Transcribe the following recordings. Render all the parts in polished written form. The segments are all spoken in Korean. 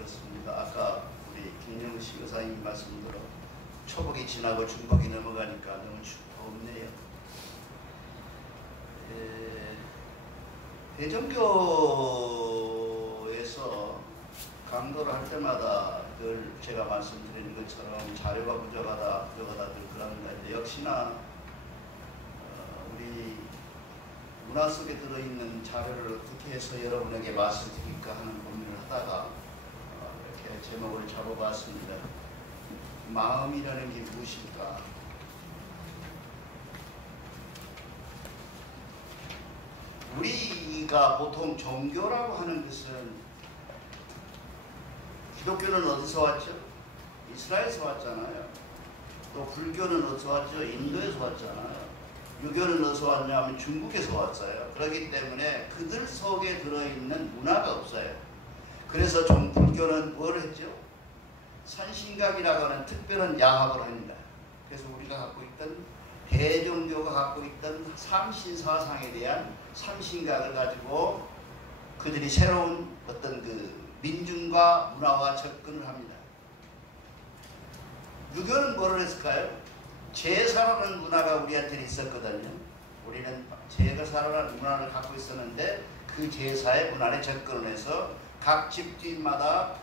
그렇습니다. 아까 우리 김영식 의사님 말씀대로 초복이 지나고 중복이 넘어가니까 너무 춥네요. 대전교에서 강도를 할 때마다 늘 제가 말씀드리는 것처럼 자료가 부족하다 늘 그럽니다. 역시나 우리 문화 속에 들어있는 자료를 어떻게 해서 여러분에게 말씀드릴까 하는 고민을 하다가 이렇게 제목을 잡아봤습니다. 마음이라는 게 무엇일까? 우리가 보통 종교라고 하는 것은 기독교는 어디서 왔죠? 이스라엘에서 왔잖아요. 또 불교는 어디서 왔죠? 인도에서 왔잖아요. 유교는 어디서 왔냐면 중국에서 왔어요. 그렇기 때문에 그들 속에 들어있는 문화가 없어요. 그래서 불교는 뭘 했죠? 선신각이라고 하는 특별한 야학을 합니다. 그래서 우리가 갖고 있던 대종교가 갖고 있던 삼신사상에 대한 삼신각을 가지고 그들이 새로운 어떤 그 민중과 문화와 접근을 합니다. 유교는 뭐를 했을까요? 제사라는 문화가 우리한테 있었거든요. 우리는 제사라는 문화를 갖고 있었는데 그 제사의 문화에 접근을 해서 각 집뒷마다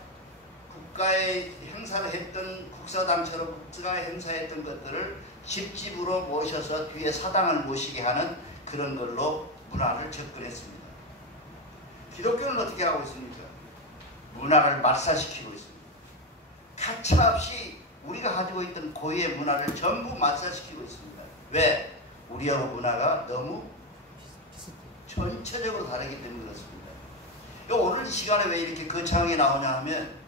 국가의 행사를 했던 국사당처럼 국가가 행사했던 것들을 집집으로 모셔서 뒤에 사당을 모시게 하는 그런 걸로 문화를 접근했습니다. 기독교는 어떻게 하고 있습니까? 문화를 말살시키고 있습니다. 가차없이 우리가 가지고 있던 고유의 문화를 전부 말살시키고 있습니다. 왜? 우리하고 문화가 너무 전체적으로 다르기 때문에 그렇습니다. 오늘 이 시간에 왜 이렇게 거창하게 나오냐 하면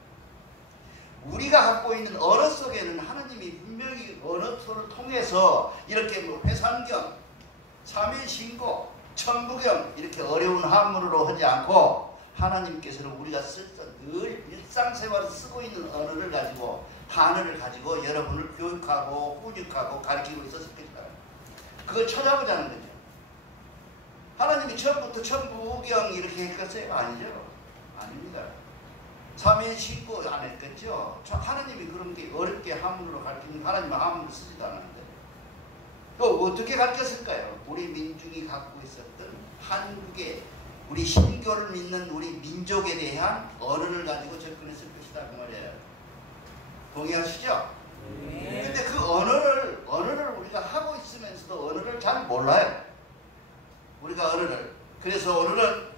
우리가 갖고 있는 언어 속에는 하나님이 분명히 언어를 통해서 이렇게 회상경, 삼일신고, 천부경 이렇게 어려운 한문으로 하지 않고 하나님께서는 우리가 늘 일상생활에 쓰고 있는 언어를 가지고 한어를 가지고 여러분을 교육하고 훈육하고 가르치고 있었을 것이다. 그걸 찾아보자는 거죠. 하나님이 처음부터 천부경 이렇게 했겠어요? 아니죠. 아닙니다. 삼일신고 안 했겠죠. 하나님이 그런 게 어렵게 한문으로 가르치는 하나님은 한문을 쓰지도 않았는데 또 어떻게 가르쳤을까요? 우리 민중이 갖고 있었던 한국의 우리 신교를 믿는 우리 민족에 대한 언어를 가지고 접근했을 것이다 그 말이에요. 동의하시죠? 네. 근데 그 언어를 우리가 하고 있으면서도 언어를 잘 몰라요. 우리가 언어를. 그래서 오늘은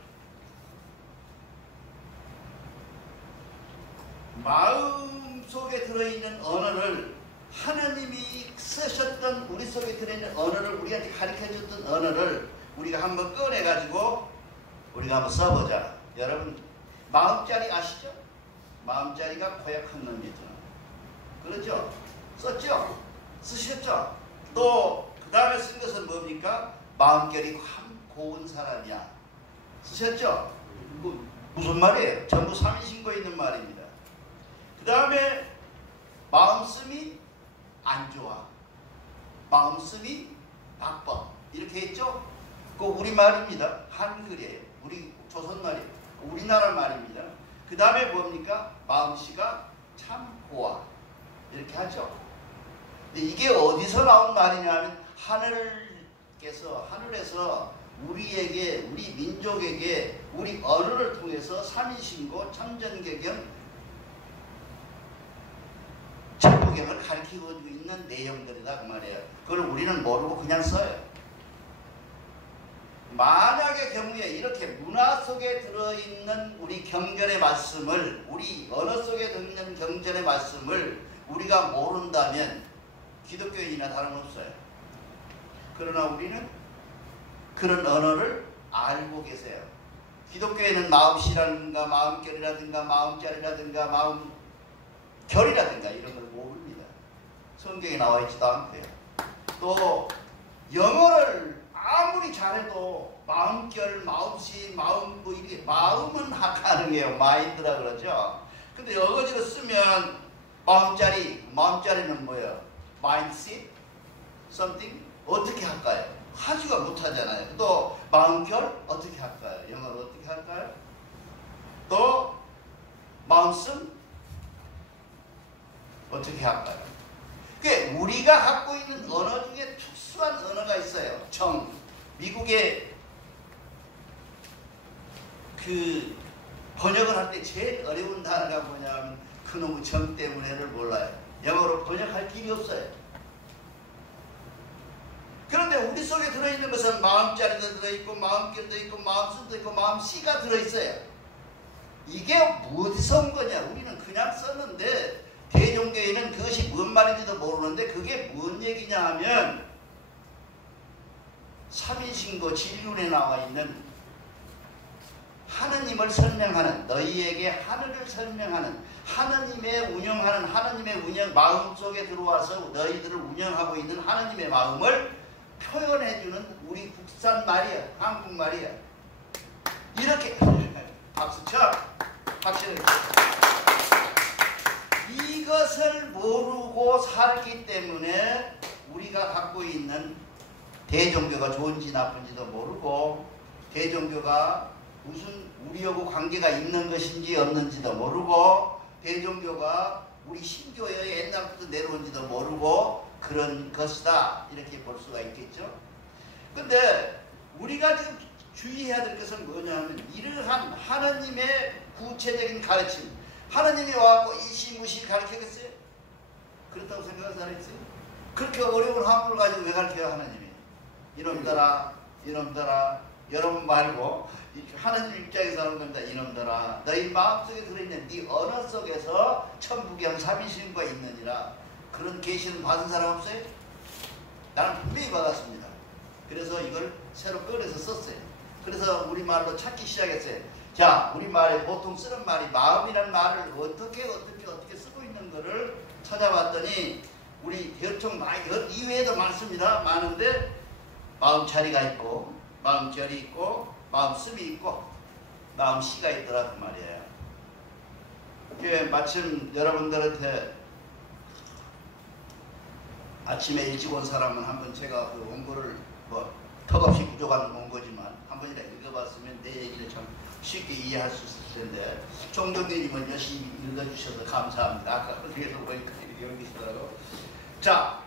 마음 속에 들어있는 언어를 하나님이 쓰셨던 우리 속에 들어있는 언어를 우리한테 가르쳐줬던 언어를 우리가 한번 꺼내가지고 우리가 한번 써보자. 여러분 마음자리 아시죠? 마음자리가 고약한 놈이잖아. 그렇죠? 썼죠? 쓰셨죠? 또 그 다음에 쓴 것은 뭡니까? 마음결이 참 고운 사람이야. 쓰셨죠? 무슨 말이에요? 전부 삼인신고에 있는 말입니다. 그 다음에 마음씀이 안 좋아. 마음씀이 나빠. 이렇게 했죠? 그거 우리 말입니다. 한글이에요. 우리 조선말이에요. 우리나라 말입니다. 그 다음에 뭡니까? 마음씨가 참 고와. 이렇게 하죠. 근데 이게 어디서 나온 말이냐면 하늘에서 우리에게, 우리 민족에게 우리 언어를 통해서 삼인신고, 참전개경, 천부경을 가르치고 있는 내용들이다 그 말이에요. 그걸 우리는 모르고 그냥 써요. 만약의 경우에 이렇게 문화 속에 들어있는 우리 경전의 말씀을, 우리 언어 속에 들어있는 경전의 말씀을 우리가 모른다면 기독교인이나 다름없어요. 그러나 우리는 그런 언어를 알고 계세요. 기독교에는 마음씨라든가 마음결이라든가 마음자리라든가 마음결이라든가 이런 걸 모릅니다. 성경에 나와 있지도 않고요. 또 영어를 아무리 잘해도 마음결, 마음씨, 마음 뭐 이게 마음은 가능해요. 마인드라 그러죠. 근데 어거지로 쓰면 마음자리는 뭐예요? mindset, something 어떻게 할까요? 하지가 못하잖아요. 또 마음결 어떻게 할까요? 영어로 어떻게 할까요? 또 마음 마음씀 어떻게 할까요? 그게 우리가 갖고 있는 언어 중에 특수한 언어가 있어요. 미국의 그 번역을 할 때 제일 어려운 단어가 뭐냐면 그놈의 정 때문에를 몰라요. 영어로 번역할 길이 없어요. 그런데 우리 속에 들어있는 것은 마음자리도 들어있고 마음결도 있고 마음씀도 있고 마음씨가 들어있어요. 이게 어디서 온 거냐? 우리는 그냥 썼는데 대종교에는 그것이 뭔 말인지도 모르는데 그게 뭔 얘기냐 하면 삼위신고 진륜에 나와 있는 하느님을 설명하는, 너희에게 하늘을 설명하는, 하느님의 운영하는, 하느님의 운영, 마음속에 들어와서 너희들을 운영하고 있는 하느님의 마음을 표현해주는 우리 국산 말이야. 한국말이야. 이렇게 박수 쳐. 박수를. 이것을 모르고 살기 때문에 우리가 갖고 있는 대종교가 좋은지 나쁜지도 모르고 대종교가 무슨 우리하고 관계가 있는 것인지 없는지도 모르고 대종교가 우리 신교에 옛날부터 내려온지도 모르고 그런 것이다 이렇게 볼 수가 있겠죠. 근데 우리가 지금 주의해야 될 것은 뭐냐면 이러한 하나님의 구체적인 가르침, 하나님이 와갖고 이시무시 가르치겠어요? 그렇다고 생각하는 사람 있어요? 그렇게 어려운 한국을 가지고 왜 가르쳐요? 하나님이 이놈들아 이놈들아 여러분 말고 하나님 입장에서 하는 겁니다. 이놈들아 너희 마음속에 들어있는 네 언어 속에서 천부경 삼위신과 있느니라. 그런 계시는 받은 사람 없어요? 나는 분명히 받았습니다. 그래서 이걸 새로 꺼내서 썼어요. 그래서 우리말로 찾기 시작했어요. 자, 우리말에 보통 쓰는 말이 마음이란 말을 어떻게 쓰고 있는 거를 찾아봤더니 우리 대충 이외에도 많습니다. 많은데 마음자리가 있고 마음절이 있고 마음씀이 있고 마음씨가 있더라 그 말이에요. 이게 마침 여러분들한테 아침에 일찍 온 사람은 한번 제가 그 원고를 뭐 턱없이 부족한 원고지만 한번이라 읽어봤으면 내 얘기를 참 쉽게 이해할 수 있을 텐데 종덕님은 열심히 읽어주셔서 감사합니다. 아까 그래서 보니까 이렇게 여기 있더라고. 자,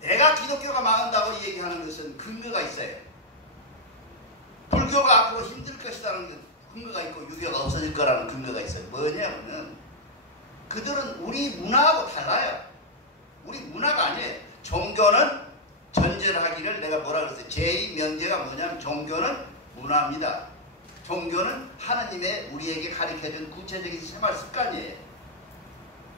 내가 기독교가 망한다고 얘기하는 것은 근거가 있어요. 불교가 앞으로 힘들 것이라는 근거가 있고 유교가 없어질 거라는 근거가 있어요. 뭐냐면 그들은 우리 문화하고 달라요. 우리 문화가 아니에요. 종교는 전제하기를 내가 뭐라 그랬어요. 제2명제가 뭐냐면 종교는 문화입니다. 종교는 하나님의 우리에게 가르쳐준 구체적인 생활 습관이에요.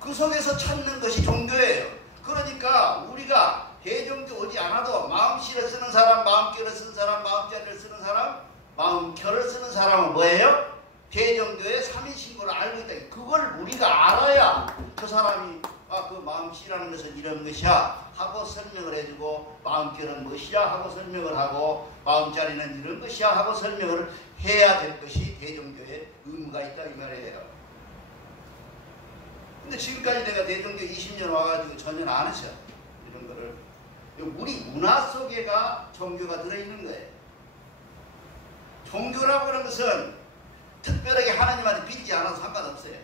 그 속에서 찾는 것이 종교예요. 그러니까 우리가 대종교 오지 않아도 마음씨를 쓰는 사람, 마음결을 쓰는 사람, 마음자리를 쓰는 사람, 마음결을 쓰는 사람은 뭐예요? 대종교의 삼위신고를 알고 있다. 그걸 우리가 알아야 저 사람이 그 마음씨라는 것은 이런 것이야 하고 설명을 해주고 마음결은 무엇이야 하고 설명을 하고 마음자리는 이런 것이야 하고 설명을 해야 될 것이 대종교의 의무가 있다 이 말이에요. 근데 지금까지 내가 대종교 20년 와가지고 전혀 안 했어요. 이런 거를. 우리 문화 속에가 종교가 들어있는 거예요. 종교라고 하는 것은 특별하게 하나님한테 빌지 않아도 상관없어요.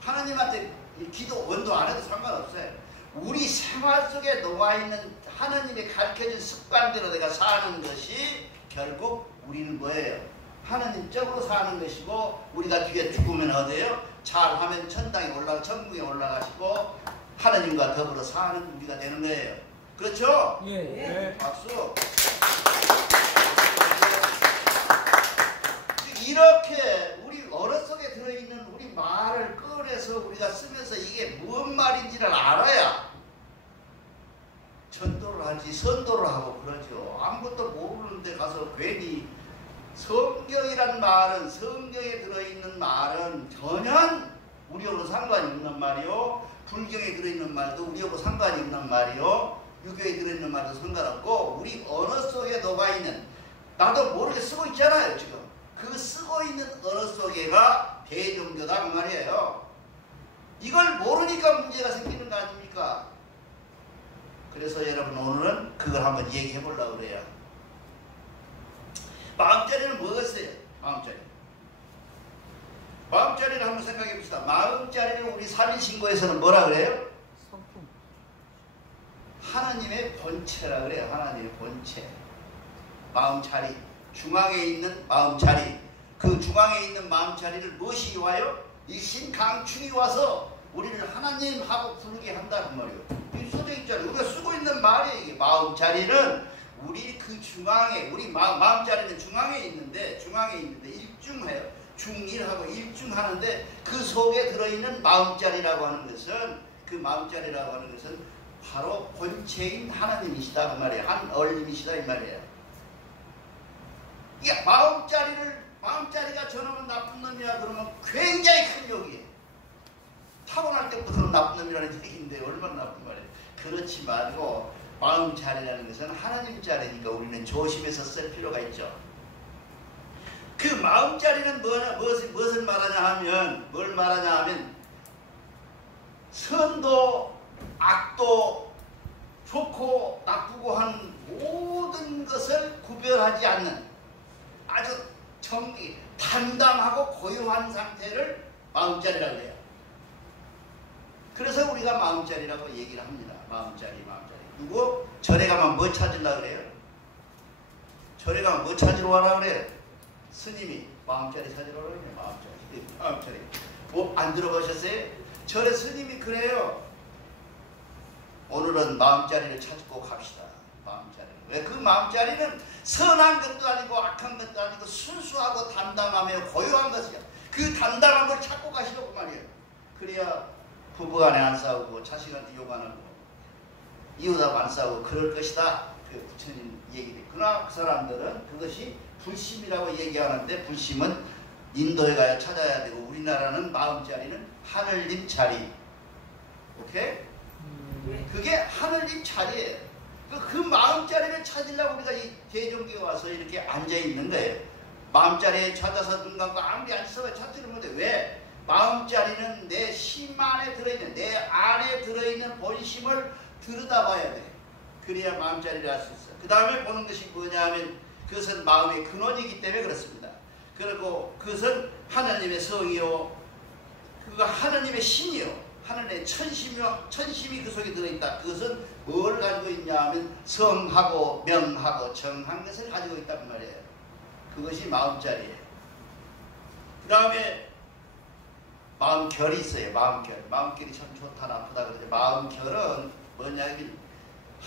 하나님한테 기도, 원도 안 해도 상관없어요. 우리 생활 속에 녹아있는 하나님의 가르쳐준 습관대로 내가 사는 것이 결국 우리는 뭐예요? 하나님적으로 사는 것이고 우리가 뒤에 죽으면 어디예요? 잘하면 천국에 올라가시고 하나님과 더불어 사는 우리가 되는 거예요. 그렇죠? 예. 박수. 이렇게 우리 언어 속에 들어있는 우리 말을 꺼내서 우리가 쓰면서 이게 무슨 말인지를 알아야 전도를 하지 선도를 하고 그러죠. 아무것도 모르는데 가서 괜히 성경이란 말은 성경에 들어있는 말은 전혀 우리하고 상관이 없는 말이요. 불경에 들어있는 말도 우리하고 상관이 없는 말이요. 유교에 들어있는 말도 상관없고 우리 언어 속에 녹아있는 나도 모르게 쓰고 있잖아요 지금. 그 쓰고 있는 언어 속에가 대종교다 그 말이에요. 이걸 모르니까 문제가 생기는 거 아닙니까? 그래서 여러분 오늘은 그걸 한번 얘기해 보려고 그래요. 마음자리는 뭐겠어요? 마음자리. 마음자리를 한번 생각해 봅시다. 마음자리를 우리 살인신고에서는 뭐라 그래요? 성품. 하나님의 본체라 그래요. 하나님의 본체. 마음자리. 중앙에 있는 마음자리. 그 중앙에 있는 마음자리를 무엇이 와요? 일신강충이 와서 우리를 하나님하고 부르게 한다 그 말이에요. 이 써져 있잖아요. 우리가 쓰고 있는 말이에요. 이게 마음자리는 우리 그 중앙에, 우리 마음자리는 중앙에 있는데 일중해요. 중일하고 일중하는데 그 속에 들어있는 마음자리라고 하는 것은, 그 마음자리라고 하는 것은 바로 본체인 하나님이시다 그 말이에요. 한 얼림이시다 이 말이에요. 이게 마음자리가 저놈은 나쁜 놈이야 그러면 굉장히 큰 욕이에요. 타고날 때부터는 나쁜 놈이라는 얘기인데 얼마나 나쁜 말이에요. 그렇지 말고 마음자리라는 것은 하나님 자리니까 우리는 조심해서 쓸 필요가 있죠. 그 마음자리는 무엇을 말하냐 하면, 뭘 말하냐 하면 선도 악도 좋고 나쁘고 하는 모든 것을 구별하지 않는 아주 담담하고 고요한 상태를 마음자리라고 해요. 그래서 우리가 마음자리라고 얘기를 합니다. 마음자리. 누구? 절에 가면 뭐 찾으려고 그래요? 절에 가면 뭐 찾으러 와라 그래요? 스님이 마음자리 찾으러 오라 그래요. 마음자리. 뭐 안 들어보셨어요? 절에 스님이 그래요. 오늘은 마음자리를 찾고 갑시다. 마음자리. 왜? 그 마음자리는 선한 것도 아니고 악한 것도 아니고 순수하고 담담하며 고요한 것이야. 그 담담한 걸 찾고 가시라고 말이에요. 그래야 부부간에 안 싸우고 자식한테 욕 안 하고 이웃하고 안 싸우고 그럴 것이다. 그 부처님 얘기를. 그러나 그 사람들은 그것이 불심이라고 얘기하는데, 불심은 인도에 가야 찾아야 되고 우리나라는 마음자리는 하늘님 자리. 오케이? 그게 하늘님 자리예요. 그 마음자리를 찾으려고 우리가 이 대종교에 와서 이렇게 앉아있는 거예요. 마음자리에 찾아서 눈 감고 아무리 앉아서 찾지를 못해. 왜? 마음자리는 내 심 안에 들어있는, 내 안에 들어있는 본심을 들여다봐야 돼. 그래야 마음자리를 알 수 있어. 그 다음에 보는 것이 뭐냐 하면 그것은 마음의 근원이기 때문에 그렇습니다. 그리고 그것은 하나님의 성이요, 그거 하나님의 신이요, 하나님의 천심이 그 속에 들어있다. 그것은 뭘 가지고 있냐 하면 성하고 명하고 정한 것을 가지고 있단 말이에요. 그것이 마음자리예요. 그 다음에 마음결이 있어요. 마음결이 참 좋다 나쁘다 그러죠. 마음결은 뭐냐,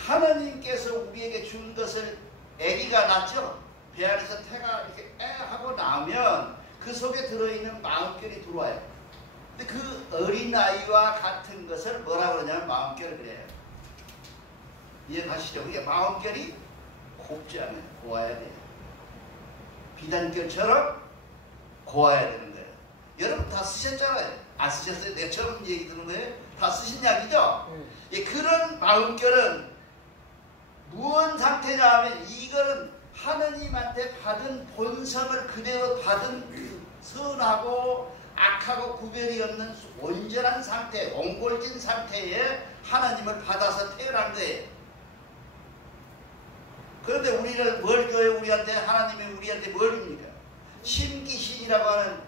하나님께서 우리에게 준 것을, 아기가 낳죠. 배 안에서 태가 이렇게 하고 나면 그 속에 들어있는 마음결이 들어와요. 근데 그 어린아이와 같은 것을 뭐라 그러냐면 마음결을 그래요. 이해가시죠? 그게 마음결이 곱지 않아요. 고와야 돼요. 비단결처럼 고와야 되는 거예요. 여러분 다 쓰셨잖아요. 안 쓰셨어요? 내가 처음 얘기 듣는 거예요? 다 쓰신 이야기죠? 예, 그런 마음결은 무언 상태냐 하면 이거는 하느님한테 받은 본성을 그대로 받은 그 선하고 악하고 구별이 없는 온전한 상태, 옹골진 상태에 하나님을 받아서 태어난 거예요. 그런데 우리를 뭘 줘요? 우리한테, 하나님이 우리한테 뭘 줍니까? 심기신이라고 하는,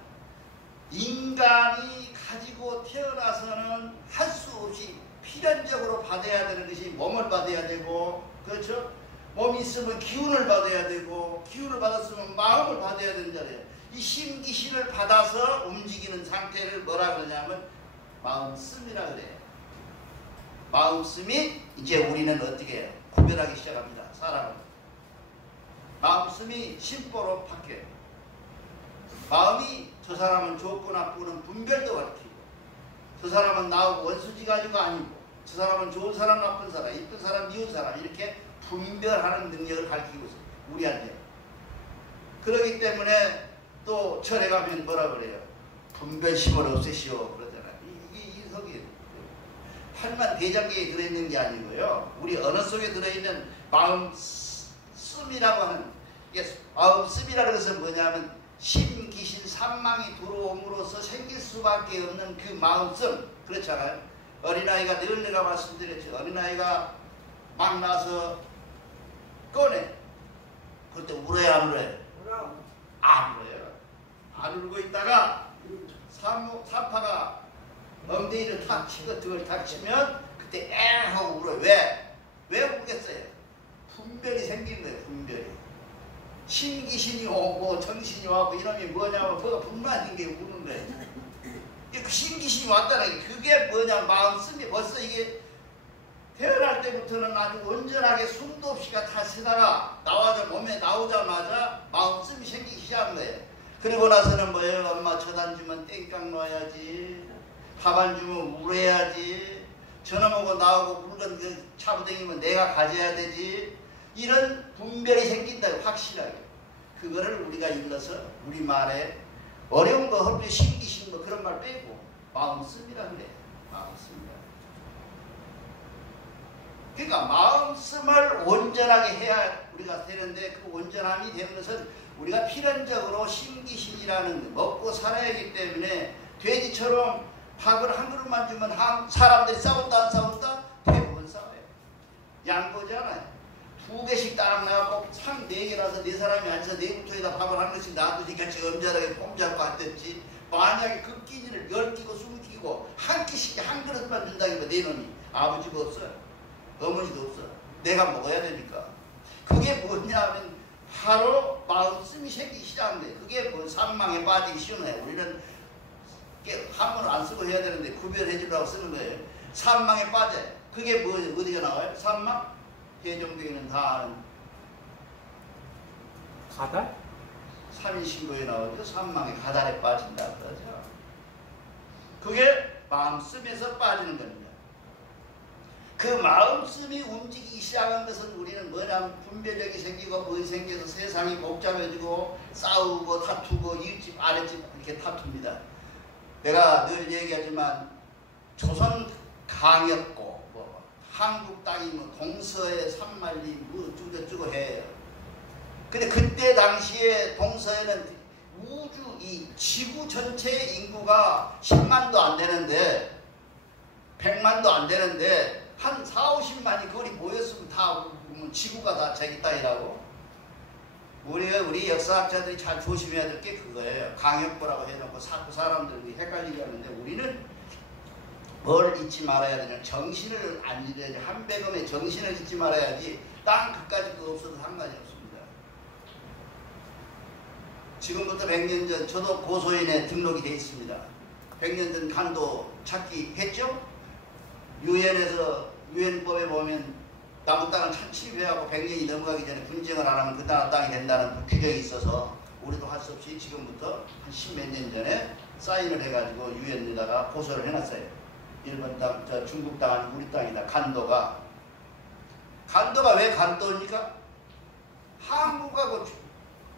인간이 가지고 태어나서는 할 수 없이 필연적으로 받아야 되는 것이 몸을 받아야 되고, 그렇죠? 몸이 있으면 기운을 받아야 되고, 기운을 받았으면 마음을 받아야 된다래요. 이 심기신을 받아서 움직이는 상태를 뭐라 그러냐면 마음씀이라 그래요. 마음씀이 이제 우리는 어떻게 해요? 구별하기 시작합니다. 사람은 마음씀이 심보로 바뀌어요. 마음이 저 사람은 좋고 나쁘고는 분별도 가르치고, 저 사람은 나하고 원수지 가지고가 아니고, 저 사람은 좋은 사람 나쁜 사람, 이쁜 사람 미운 사람, 이렇게 분별하는 능력을 가르치고 있어요. 우리한테. 그렇기 때문에 또 절에 가면 뭐라 그래요? 분별심을 없애시오 그러잖아요. 이게 석이 8만 대장계에 들어있는 게 아니고요. 우리 언어 속에 들어있는 마음씀이라고 하는, 이게 마음씀이라는 것은 뭐냐면 심기신 삼망이 들어옴으로써 생길 수밖에 없는 그 마음씀. 그렇잖아요. 어린아이가 늘 내가 말씀드렸죠. 어린아이가 막 나서 꺼내. 그럴 때 울어야 안 울어요? 안 울어요. 안 울고 있다가 사파가 엉덩이를 탁 치고 등을 탁 치면 그때 에 하고 울어요. 왜? 왜 울겠어요? 분별이 생긴 거예요. 분별이. 신귀신이 오고 정신이 와고 이놈이 뭐냐면 그거 분만인 게 우는 거예요. 그 신귀신이 왔다는 게 그게 뭐냐 마음씀이 벌써 이게 태어날 때부터는 아주 온전하게 숨도 없이가 다 쉬다가 몸에 나오자마자 마음씀이 생기기 시작한 거예요. 그리고 나서는 뭐예요? 엄마 젖 안 주면 땡깡 넣어야지. 밥 안 주면 울어야지. 저놈하고 나하고 물건 차부댕이면 내가 가져야 되지. 이런 분별이 생긴다. 확실하게. 그거를 우리가 일러서 우리 말에 어려운 거 헐리 신기신 거 그런 말 빼고 마음씀이라 그래. 마음씀이라. 그러니까 마음씀을 온전하게 해야 우리가 되는데 그 온전함이 되는 것은 우리가 필연적으로 신기신이라는 먹고 살아야 하기 때문에 돼지처럼 밥을 한 그릇만 주면 사람들이 싸운다 안 싸운다? 대부분 싸워요. 양보잖아요. 2개씩 딱 나가고 상 4개라서 4사람이 앉아서 4부터에다 밥을 한 그릇씩 놔두지 같이 엄절하게 폼 잡고 앉았지. 만약에 그 끼니를 10끼고 20끼고 한 끼씩 한 그릇만 준다기면 내 놈이 아버지가 없어요. 어머니도 없어. 내가 먹어야 되니까. 그게 뭐냐면 바로 마음씀이 생기기 시작한데 그게 뭐 산망에 빠지기 쉬운 거예요. 우리는 한문을 안 쓰고 해야 되는데 구별해 주려고 쓰는 거예요. 산망에 빠져. 그게 뭐 어디가 나와요? 산망? 해종대에는 다 아는 가달? 3인신고에 나오죠. 산망에 가달에 빠진다 그러죠. 그게 마음씀에서 빠지는 겁니다. 그 마음씀이 움직이기 시작한 것은 우리는 뭐냐면 분별력이 생기고 뭐이 생겨서 세상이 복잡해지고 싸우고 다투고 이웃집 아랫집 이렇게 다툽니다. 내가 늘 얘기하지만 조선 강였고 뭐 한국 땅이 뭐 동서에 산만리 뭐 어쩌고 해요. 근데 그때 당시에 동서에는 우주 이 지구 전체의 인구가 10만도 안 되는데 100만도 안 되는데 한 4, 50만이 거기 모였으면 다 지구가 다 자기 땅이라고. 우리 역사학자들이 잘 조심해야 될 게 그거예요. 강역부라고 해놓고 자꾸 사람들이 헷갈리게 하는데 우리는 뭘 잊지 말아야 되냐. 정신을 안 잃어야지. 한배검의 정신을 잊지 말아야지. 땅 그까짓 거 없어도 상관이 없습니다. 지금부터 100년 전 저도 고소인에 등록이 돼 있습니다. 100년 전 간도 찾기 했죠? 유엔법에 보면 남의 땅을 침입해하고 100년이 넘어가기 전에 분쟁을 안 하면 그 나라 땅이 된다는 규정이 있어서 우리도 할 수 없이 지금부터 한 10몇 년 전에 사인을 해가지고 유엔에다가 고소를 해놨어요. 일본 땅, 중국 땅은 우리 땅이다. 간도가 왜 간도입니까? 한국하고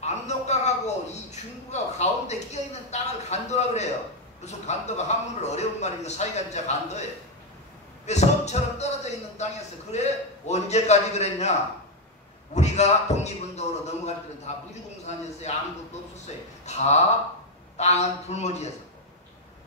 압록강하고 이 중국하고 가운데 끼어있는 땅을 간도라 그래요. 무슨 간도가 한문을 어려운 말이니까 사이가 진짜 간도예요. 섬처럼 떨어져 있는 땅이었어. 그래? 언제까지 그랬냐? 우리가 독립운동으로 넘어갈 때는 다 무주공산이었어요. 아무것도 없었어요. 다 땅은 불모지였었고.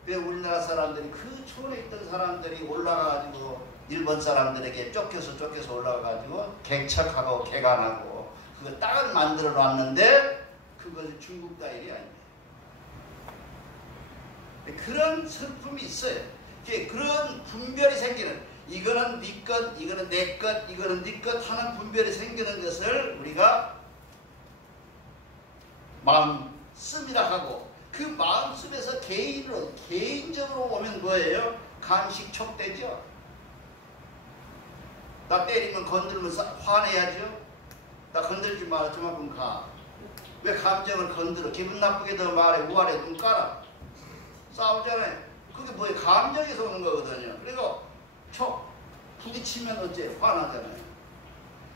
그래 우리나라 사람들이 그 촌에 있던 사람들이 올라가가지고 일본 사람들에게 쫓겨서 올라가가지고 개척하고 개간하고 그 땅을 만들어 놨는데 그것이 중국 땅이 아닙니다. 그런 슬픔이 있어요. 그런 분별이 생기는 이거는 네 것, 이거는 내 것, 이거는 네 것 하는 분별이 생기는 것을 우리가 마음씀이라 하고 그 마음씀에서 개인적으로 보면 뭐예요? 감식촉되죠. 나 때리면 건들면 화내야죠. 나 건들지 마라. 저만큼 가. 왜 감정을 건드려? 기분 나쁘게 더 말해. 우아래 눈 깔아. 싸우잖아요. 그게 뭐예요? 감정에서 오는 거거든요. 그리고 부딪히면 어째 화나잖아요.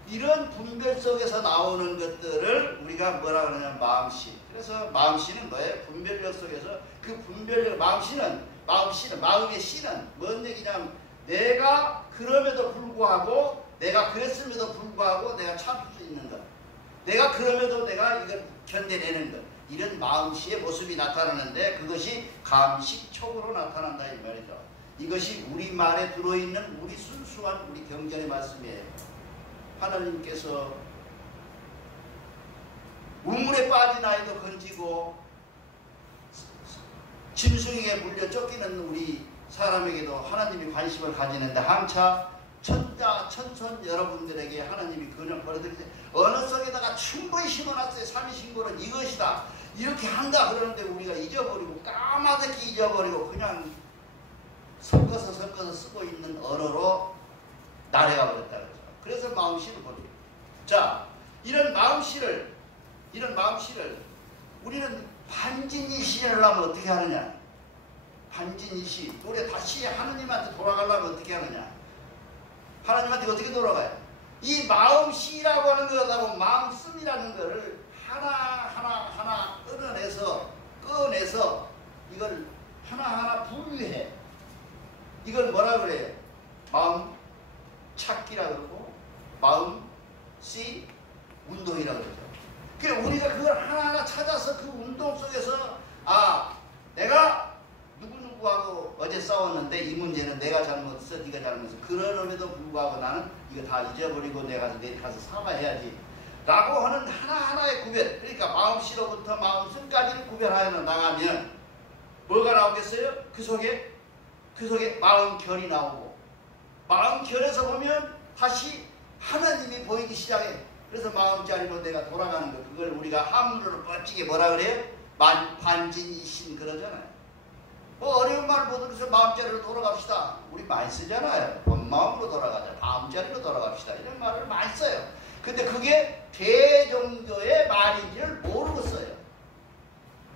이런 분별 속에서 나오는 것들을 우리가 뭐라 그러냐면 마음씨. 그래서 마음씨는 뭐예요? 분별력 속에서 그 분별력, 마음의 씨는 뭔 얘기냐면 내가 그럼에도 불구하고 내가 그랬음에도 불구하고 내가 참을 수 있는 것. 내가 그럼에도 내가 이걸 견뎌내는 것. 이런 마음씨의 모습이 나타나는데 그것이 감식촉으로 나타난다 이 말이죠. 이것이 우리말에 들어있는 우리 순수한 우리 경전의 말씀이에요. 하나님께서 우물에 빠진 아이도 건지고 짐승에게 물려 쫓기는 우리 사람에게도 하나님이 관심을 가지는데 한차 천자 천손 여러분들에게 하나님이 그냥 버려드리세요. 어느 속에다가 충분히 심어놨어요. 삼위신고는 이것이다 이렇게 한다 그러는데 우리가 잊어버리고 까마득히 잊어버리고 그냥 섞어서 쓰고 있는 언어로 나래가 버렸다 그러죠. 그래서 마음씨를 버려요. 자, 이런 마음씨를 우리는 반진이시 하려면 어떻게 하느냐? 반진이시 우리 다시 하느님한테 돌아가려면 어떻게 하느냐? 하나님한테 어떻게 돌아가요? 이 마음씨라고 하는 거하고 마음씀이라는 거를 하나 꺼내서 이걸 하나하나 분류해. 이걸 뭐라 그래요? 마음 찾기라 그러고 마음씨 운동이라 그러죠. 그러니까 우리가 그걸 하나하나 찾아서 그 운동 속에서 내가 누구누구하고 어제 싸웠는데 이 문제는 내가 잘못했어 네가 잘못했어 그러는데도 불구하고 나는 이거 다 잊어버리고 내가 내일 가서 사과해야지 라고 하는 하나하나의 구별. 그러니까 마음씨로부터 마음씀까지를 구별하여 나가면 뭐가 나오겠어요? 그 속에 마음결이 나오고 마음결에서 보면 다시 하나님이 보이기 시작해. 그래서 마음자리로 내가 돌아가는 거 그걸 우리가 한문으로 멋지게 뭐라 그래요? 반진이신 그러잖아요. 뭐 어려운 말 못 들어서 마음자리로 돌아갑시다. 우리 많이 쓰잖아요. 본마음으로 돌아가자. 마음자리로 돌아갑시다. 이런 말을 많이 써요. 근데 그게 대종교의 말인지를 모르고 써요.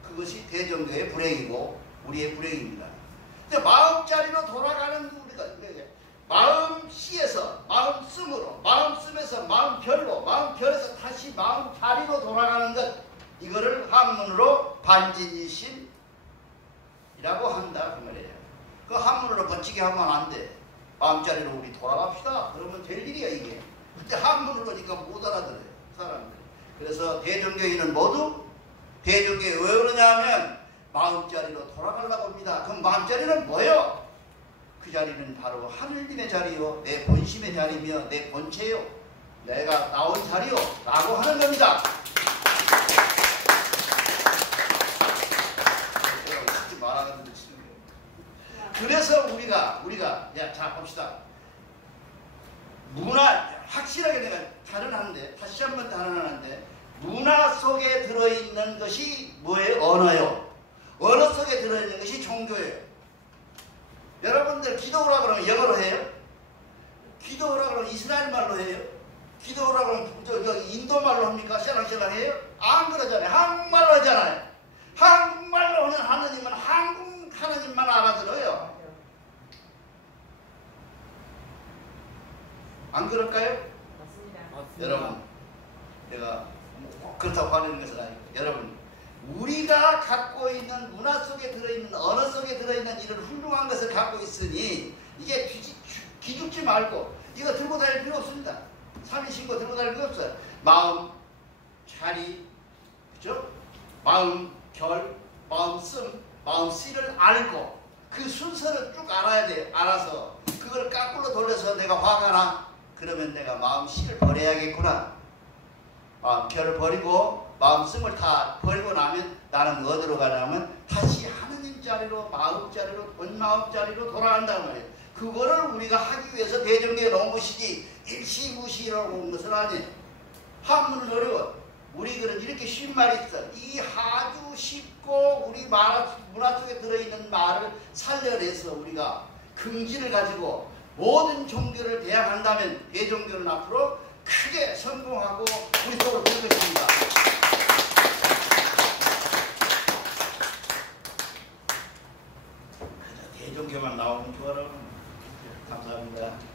그것이 대종교의 불행이고 우리의 불행입니다. 근데 마음자리로 돌아가는 우리가 마음씨에서 마음씀으로 마음씀에서 마음별로 마음별에서 다시 마음자리로 돌아가는 것 이거를 한문으로 반진이신 이라고 한다 그 말이에요. 그 한문으로 멋지게 하면 안 돼. 마음자리로 우리 돌아갑시다. 그러면 될 일이야 이게. 그때 한문으로 하니까 못 알아들어요 사람들이. 그래서 대종교인은 모두 대종교에 왜 그러냐 하면 마음자리로 돌아가려고 합니다. 그럼 마음자리는 뭐예요? 그 자리는 바로 하늘님의 자리요 내 본심의 자리며 내 본체요 내가 나온 자리요 라고 하는 겁니다. 그래서 우리가 자 봅시다. 문화 확실하게 내가 단언하는데 다시 한번 단언하는데 문화 속에 들어있는 것이 뭐예요? 언어요. 언어 속에 들어있는 것이 종교예요. 여러분들 기도하라 그러면 영어로 해요? 기도하라 그러면 이스라엘 말로 해요? 기도하라 그러면 인도 말로 합니까? 샬랑샬랑 해요? 안 그러잖아요. 한국말로 하잖아요. 한국말로 하는 하느님은 한국 하나님만 알아들어요. 안 그럴까요? 맞습니다. 여러분, 내가 꼭 그렇다고 화내는 것은 아니고 여러분, 우리가 갖고 있는 문화 속에 들어있는 언어 속에 들어있는 이런 훌륭한 것을 갖고 있으니 이게 기죽지 말고 이거 들고 다닐 필요 없습니다. 삼위신고 들고 다닐 필요 없어요. 마음, 자리, 그죠? 마음, 결, 마음씀, 마음씨를 알고 그 순서를 쭉 알아야 돼. 알아서 그걸 까꾸로 돌려서 내가 화가 나 그러면 내가 마음씨를 버려야겠구나. 마음결을 버리고 마음씀을 다 버리고 나면 나는 어디로 가냐면 다시 하느님 자리로 마음자리로 본마음자리로 돌아간다는 말이에요. 그거를 우리가 하기 위해서 대종교에 놓은 것이지 일시무시라고 온 것은 아니에요. 한문은 어려워. 우리 그런 이렇게 쉬운 말이 있어. 이 아주 쉽고 우리 문화 속에 들어있는 말을 살려내서 우리가 긍지를 가지고 모든 종교를 대항한다면 대종교는 앞으로 크게 성공하고 우리 속으로 될 것입니다. 대종교만 나오면 좋아라. 감사합니다.